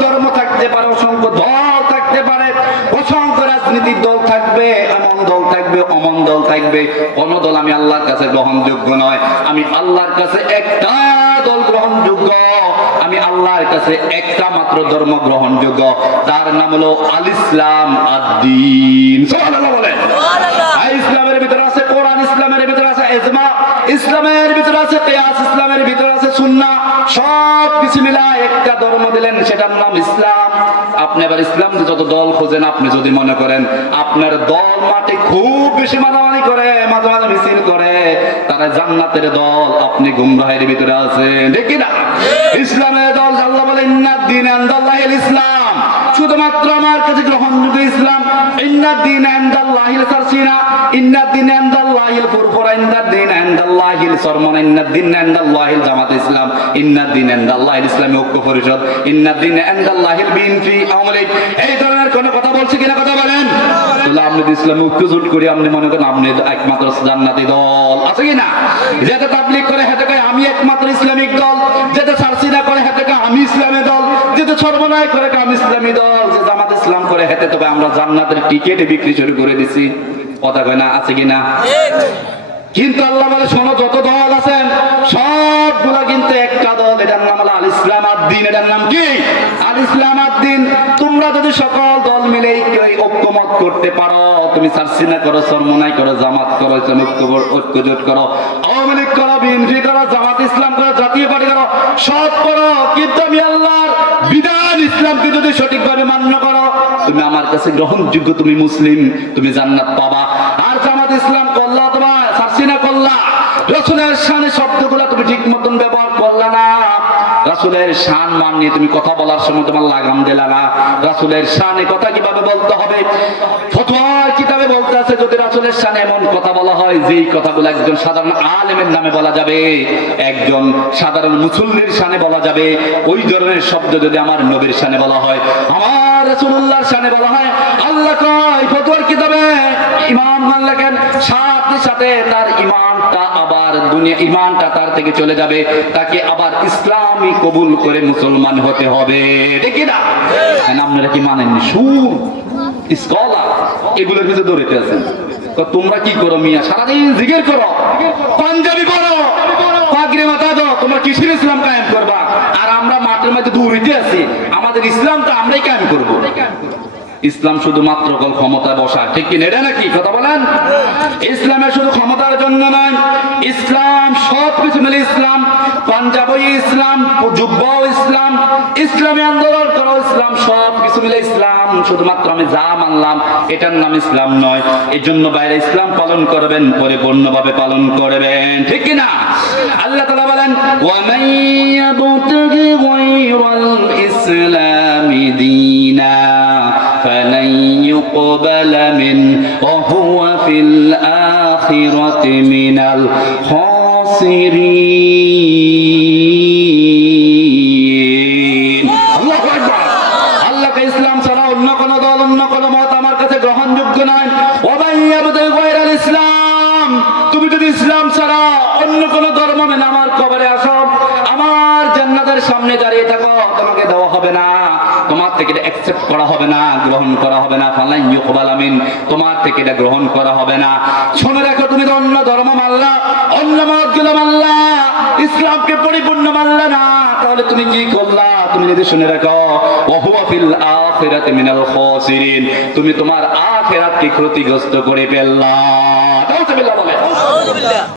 ধর্ম থাকতে পারে থাকতে পারে দল থাকবে দল থাকবে, অমন দল থাকবে। কোন দল আমি আল্লাহর কাছে গ্রহণযোগ্য নয়। আমি আল্লাহর কাছে একটা দল গ্রহণযোগ্য। আমি আল্লাহর কাছে একটা মাত্র ধর্ম গ্রহণযোগ্য। তার নাম হলো আল ইসলাম আর ইসলামের ভিতরে আছে কোরআন ইসলামের ভিতরে আছে এজমা ইসলামের ভিতরে আছে পেয়াস ইসলামের ভিতরে আছে সুন্না সব কিছু মিলা একটা ধর্ম দিলেন সেটার নাম ইসলাম। আপনি আবার ইসলাম যত দল খোঁজেন, আপনি যদি মনে করেন আপনার দল মাঠে খুব বেশি মানামানি করে মাঝে মাঝে মিছিল করে, তারা জান্নাতের দল, আপনি গুমরাহের ভিতরে আছেন দেখি না ইসলামের দল, আল্লাহ বলে দিন ইসলাম। শুধুমাত্র আমার কাছে গ্রহণযোগ্য ইসলাম। ইন্নাদ দিন আন্দাল্লাহিল ইন্নাদ দিন আন্দাল্লাহিল ইন্নাদ দিন আন্দাল্লাহিল সরমন ইন্নাদ দিন আন্দাল্লাহিল জামাত ইসলাম ইন্নাদ দিন আন্দাল্লাহিল ঐক্য পরিষদ ইন্নাদ দিন আন্দাল্লাহিল বিএনপি আওয়ামী লীগ। এই ধরনের কথা বলছে কিনা কথা বলেন? তাহলে আপনি ইসলামী ঐক্য জোট আপনি মনে করেন আপনি একমাত্র জান্নাতি দল। আছে কি না যেটা তাবলিগ করে আমি একমাত্র ইসলামিক দল। যেটা সারসিনা করে হেতে আমি ইসলামী দল। যেটা সর্বনয় করে কয় আমি ইসলামী দল, যে জামাত ইসলাম করে হেতে তবে আমরা জান্নাতের টিকেট বিক্রি শুরু করে দিছি। কথা কয় না, আছে কি না? কিন্তু আল্লাহ বলে, শোনো, যত দল আছেন সবগুলা কিন্তু একটা দল। এটার নাম হলো আল ইসলাম দিন এটার নাম কি? আল ইসলাম দিন তোমরা যদি সকল দল মিলে ঐক্যমত করতে পারো, তুমি সার্সিনা করো, সরমনাই করো, জামাত করো ঐক্য ঐক্যজোট করো, আওয়ামী লীগ করো বিএনপি করো জামাত ইসলাম করো জাতীয় পার্টি করো সব করো কিন্তু আমি আল্লাহর বিধান ইসলামকে যদি সঠিকভাবে মান্য করো, তুমি আমার কাছে গ্রহণযোগ্য, তুমি মুসলিম, তুমি জান্নাত পাবা। আর জামাত ইসলাম করলা অথবা সার্সিনা করলা রসুলের শানে শব্দগুলো তুমি ঠিক মতন ব্যবহার করলা না। রাসুলের শান মান নিয়ে তুমি কথা বলার সময় তোমার লাগাম দিলা না। রাসুলের শানে কথা কীভাবে বলতে হবে? ফতোয়ার কিতাবে বলতে আছে, যদি রাসুলের শানে এমন কথা বলা হয়, যেই কথাগুলো একজন সাধারণ আলেমের নামে বলা যাবে, একজন সাধারণ মুসল্লির শানে বলা যাবে, ওই ধরনের শব্দ যদি আমার নবীর শানে বলা হয়, আমার রাসূলুল্লাহর শানে বলা হয়, আল্লাহ কয়, ফতোয়ার কিতাবে ইমাম লেখেন, সাথে সাথে তার ইমানটা আবার দুনিয়া ইমানটা তার থেকে চলে যাবে, তাকে আবার ইসলামী কবুল করে মুসলমান হতে হবে। দেখি না? আপনারা কি মানেননি? সুর স্কলার এগুলোর ভিতরে দৌড়েতে আছেন। তোমরা কি করো মিয়া? সারাদিন জিগের করো। পাঞ্জাবি করো পাগড়ি মাথা দাও। তোমরা কিসের ইসলাম কায়েম করবা? আর আমরা মাঠের মধ্যে দৌড়িতে আছি। আমাদের ইসলামটা আমরাই কায়েম করব। ইসলাম শুধুমাত্র কল ক্ষমতা বসা। ঠিক কি নেড়ে নাকি? কথা বলেন। ইসলামের শুধু ক্ষমতার জন্য নয়, ইসলাম, সব কিছু মিলে ইসলাম, পাঞ্জাব ইসলাম যুব ইসলাম, ইসলামী আন্দোলন করো ইসলাম, সব কিছু মিলে ইসলাম। শুধুমাত্র আমি যা মানলাম, এটার নাম ইসলাম নয়। এই জন্য বাইরে ইসলাম পালন করবেন, পরিপূর্ণভাবে পালন করবেন। ঠিক কিনা? আল্লাহ তালা বলেন ওয়া يقبل منه وهو في الآخرة من الخاسرين الله أكبر আল্লাহকে ইসলাম ছাড়া অন্য কোন দল অন্য কোন মত আমার কাছে গ্রহণযোগ্য নয় ওবাইয়াবুদুল গায়রাল ইসলাম তুমি যদি ইসলাম ছাড়া অন্য কোন ধর্ম মেনে আমার কবরে আসো আমার জান্নাতের সামনে দাঁড়িয়ে থাকো তোমাকে দেওয়া হবে না তোমার থেকে এটা অ্যাকসেপ্ট করা হবে না, গ্রহণ করা হবে না। ফালাই ইউকবাল আমিন তোমার থেকে এটা গ্রহণ করা হবে না। শুনে রাখো, তুমি তো অন্য ধর্ম মানলা, অন্য মতগুলো মানলা, ইসলামকে পরিপূর্ণ মানলা না। তাহলে তুমি কি করলা? তুমি যদি শুনে রাখো, ওহুয়া ফিল আখিরাতি মিনাল খাসিরিন, তুমি তোমার আখিরাতকে ক্ষতিগ্রস্ত করে ফেললা। নাউজুবিল্লাহ বলে।